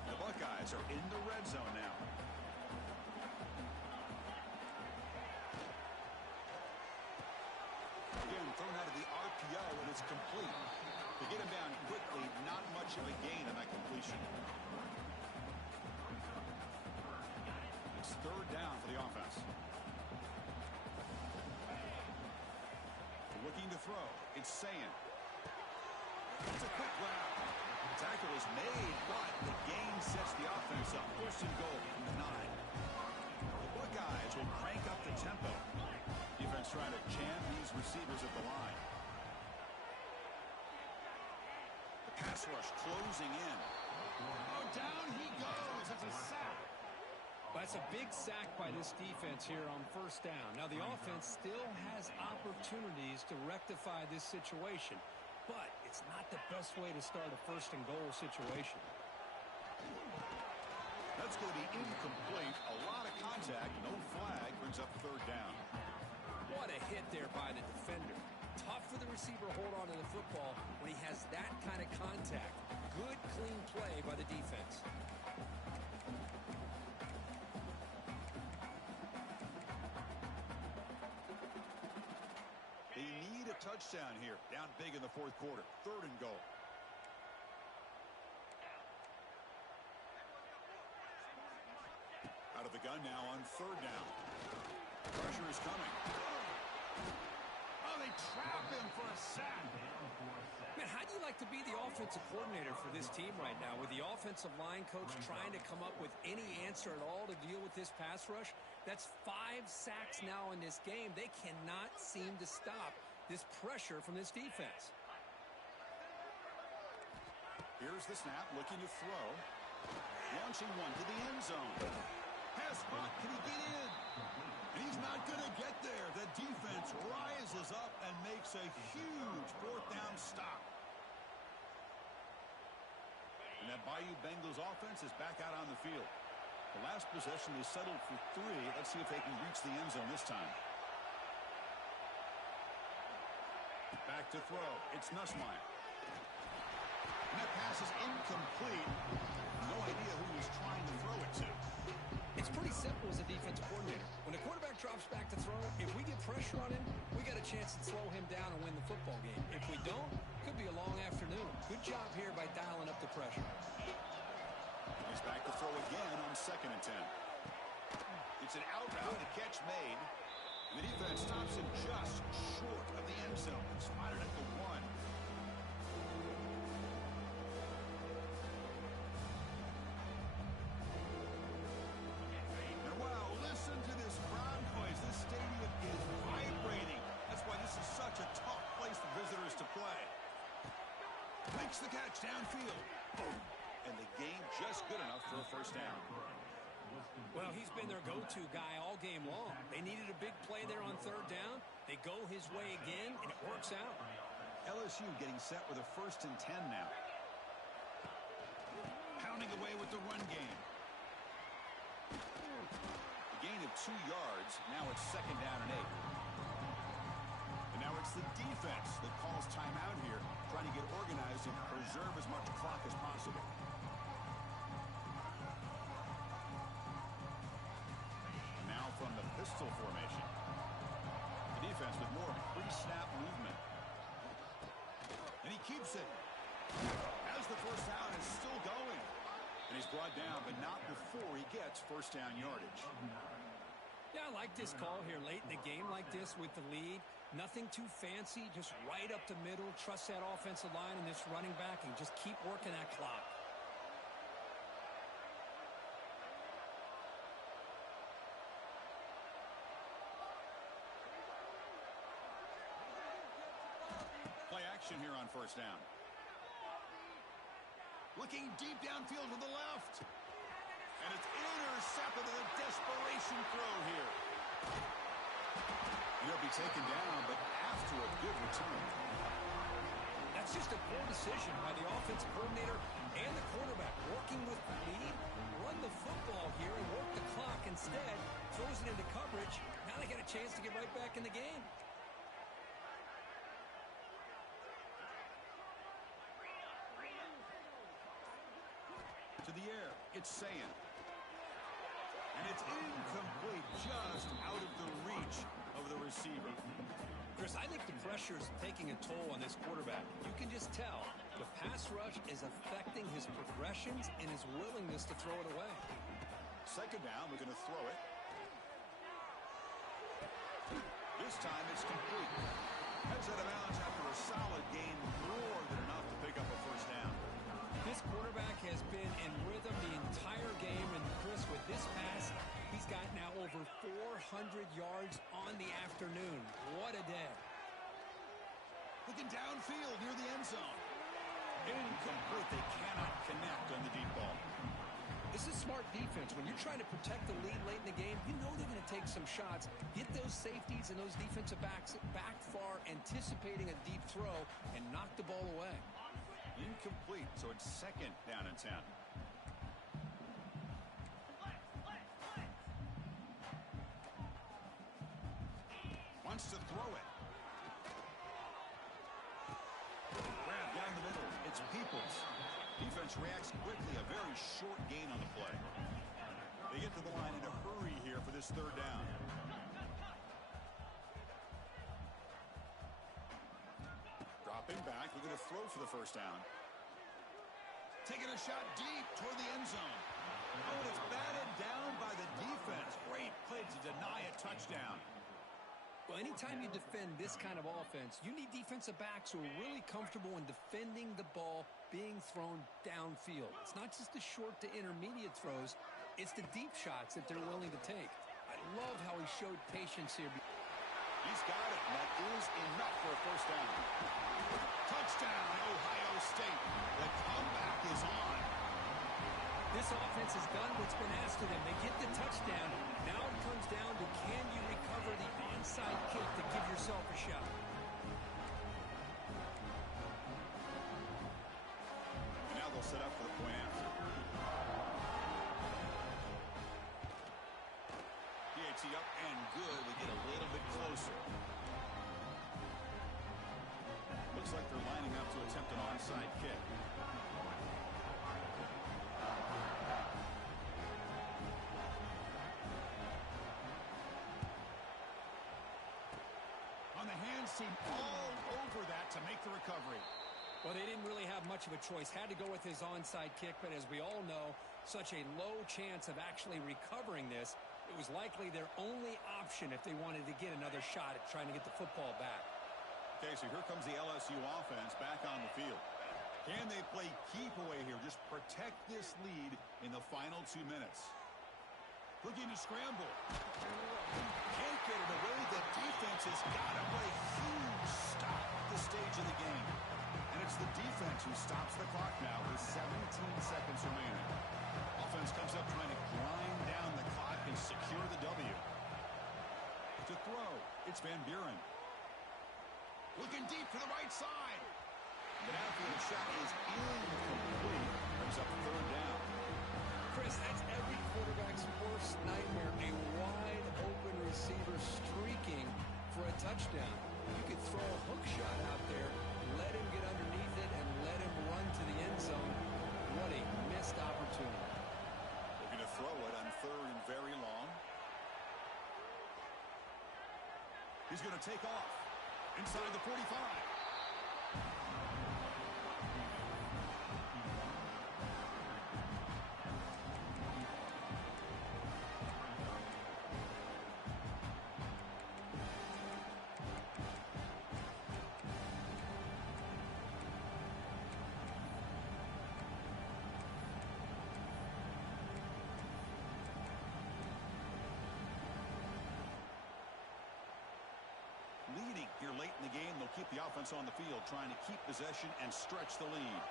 The Buckeyes are in the red zone now. Again, thrown out of the RPO, and it's complete. To get him down quickly, not much of a gain on that completion. It's third down for the offense. Looking to throw. It's Sayin. It's a quick grab. The tackle is made, but the gain sets the offense up. First and goal from the 9. The Buckeyes will crank up the tempo. Defense trying to jam these receivers at the line. The pass rush closing in. Oh, down he goes. It's a sack. That's a big sack by this defense here on first down. Now, the offense still has opportunities to rectify this situation, but it's not the best way to start a first and goal situation. That's going to be incomplete. A lot of contact. No flag. Brings up third down. What a hit there by the defender. Tough for the receiver to hold on to the football when he has that kind of contact. Good, clean play by the defense. They need a touchdown here. Down big in the fourth quarter. Third and goal. Out of the gun now on third down. Pressure is coming. Oh, they trap him for a sack. Man, how do you like to be the offensive coordinator for this team right now, with the offensive line coach trying to come up with any answer at all to deal with this pass rush? That's 5 sacks now in this game. They cannot seem to stop this pressure from this defense. Here's the snap, looking to throw. Launching one to the end zone. Pass block, can he get in? And he's not going to get there. The defense rises up and makes a huge fourth down stop. And that Bayou Bengals offense is back out on the field. The last possession, they settled for 3. Let's see if they can reach the end zone this time. Back to throw. It's Nussmeier. And that pass is incomplete. No idea who he's trying to throw it to. It's pretty simple as a defensive coordinator. When the quarterback drops back to throw, if we get pressure on him, we got a chance to slow him down and win the football game. If we don't, it could be a long afternoon. Good job here by dialing up the pressure. He's back to throw again on 2nd and 10. It's an out route, a catch made. The defense stops him just short of the end zone. Spotted at the 1. And wow, listen to this crowd noise. This stadium is vibrating. That's why this is such a tough place for visitors to play. Makes the catch downfield. Boom. And the game just good enough for a first down. Well, he's been their go-to guy all game long. They needed a big play there on 3rd down. They go his way again, and it works out. LSU getting set with a 1st and 10 now. Pounding away with the run game. A gain of 2 yards. Now it's 2nd down and 8. And now it's the defense that calls timeout here, trying to get organized and preserve as much clock as possible. Now from the pistol formation. The defense with more pre-snap movement. And he keeps it. As the first down is still going. And he's brought down, but not before he gets first down yardage. Yeah, I like this call here late in the game like this with the lead. Nothing too fancy, just right up the middle. Trust that offensive line and this running back and just keep working that clock. Play action here on first down. Looking deep downfield to the left. And it's intercepted with a desperation throw here. He'll be taken down, but after a good return. That's just a poor decision by the offensive coordinator and the quarterback. Working with the lead, run the football here and work the clock. Instead, throws it into coverage. Now they got a chance to get right back in the game. To the air, it's Sayan. And it's incomplete, just out of the reach of the receiver. Chris, I think the pressure is taking a toll on this quarterback. You can just tell the pass rush is affecting his progressions and his willingness to throw it away. 2nd down, we're going to throw it. This time it's complete. Heads out of bounds after a solid gain, more than enough to pick up a first down. This quarterback has been in rhythm the entire game, and Chris, with this pass, he's got now over 400 yards on the afternoon. What a day. Looking downfield near the end zone. Incomplete. They cannot connect on the deep ball. This is smart defense. When you're trying to protect the lead late in the game, you know they're going to take some shots. Get those safeties and those defensive backs back far, anticipating a deep throw, and knock the ball away. Incomplete, so it's 2nd down and 10. Wants to throw it. Grab down the middle. It's Peoples. Defense reacts quickly. A very short gain on the play. They get to the line in a hurry here for this 3rd down. Dropping back, we're going to throw for the first down. Taking a shot deep toward the end zone. Oh, and it's batted down by the defense. Great play to deny a touchdown. Well, anytime you defend this kind of offense, you need defensive backs who are really comfortable in defending the ball being thrown downfield. It's not just the short to intermediate throws. It's the deep shots that they're willing to take. I love how he showed patience here. He's got it. That is enough for a first down. Touchdown, Ohio State. The comeback is on. This offense has done what's been asked of them. They get the touchdown. Now it comes down to can you recover the onside kick to give yourself a shot. And now they'll set up for the point after. PAT up and good. We get a little bit closer. looks like they're lining up to attempt an onside kick. On the hands team, all over that to make the recovery. Well, they didn't really have much of a choice. Had to go with his onside kick, but as we all know, such a low chance of actually recovering this. It was likely their only option if they wanted to get another shot at trying to get the football back. Okay, so here comes the LSU offense back on the field. Can they play keep away here? Just protect this lead in the final 2 minutes. Looking to scramble. Can't get it away. The defense has got him. What a huge stop at this stage of the game. And it's the defense who stops the clock now with 17 seconds remaining. Offense comes up trying to grind down the clock and secure the W. To throw, it's Van Buren. Looking deep to the right side. The downfield shot is incomplete. Brings up third down. Chris, that's every quarterback's worst nightmare. A wide open receiver streaking for a touchdown. You could throw a hook shot out there, let him get underneath it, and let him run to the end zone. What a missed opportunity. Looking to throw it on third and very long. He's going to take off inside the 45. Leading here late in the game, they'll keep the offense on the field, trying to keep possession and stretch the lead.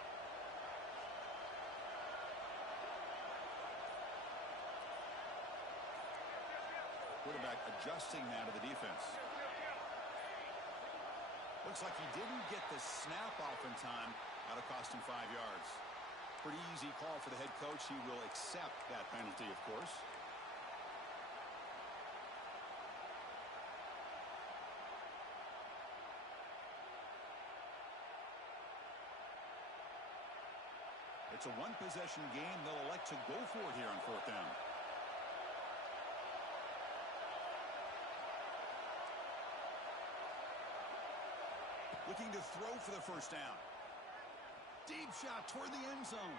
Quarterback adjusting now to the defense. Looks like he didn't get the snap off in time. That'll cost him 5 yards. Pretty easy call for the head coach. He will accept that penalty, of course. It's a one-possession game. They'll elect to go for it here on fourth down. Looking to throw for the first down. Deep shot toward the end zone.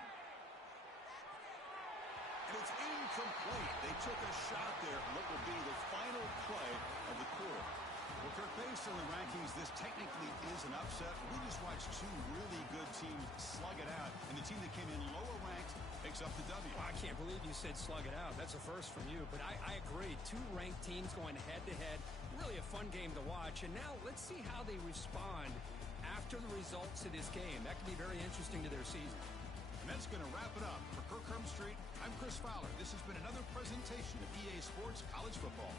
And it's incomplete. They took a shot there on what will be the final play of the quarter. Well, Kirk, based on the rankings, this technically is an upset. We just watched two really good teams slug it out, and the team that came in lower ranked picks up the W. Well, I can't believe you said slug it out. That's a first from you, but I agree. Two ranked teams going head-to-head. Really a fun game to watch, and now let's see how they respond after the results of this game. That could be very interesting to their season. And that's going to wrap it up. For Kirk Street, I'm Chris Fowler. This has been another presentation of EA Sports College Football.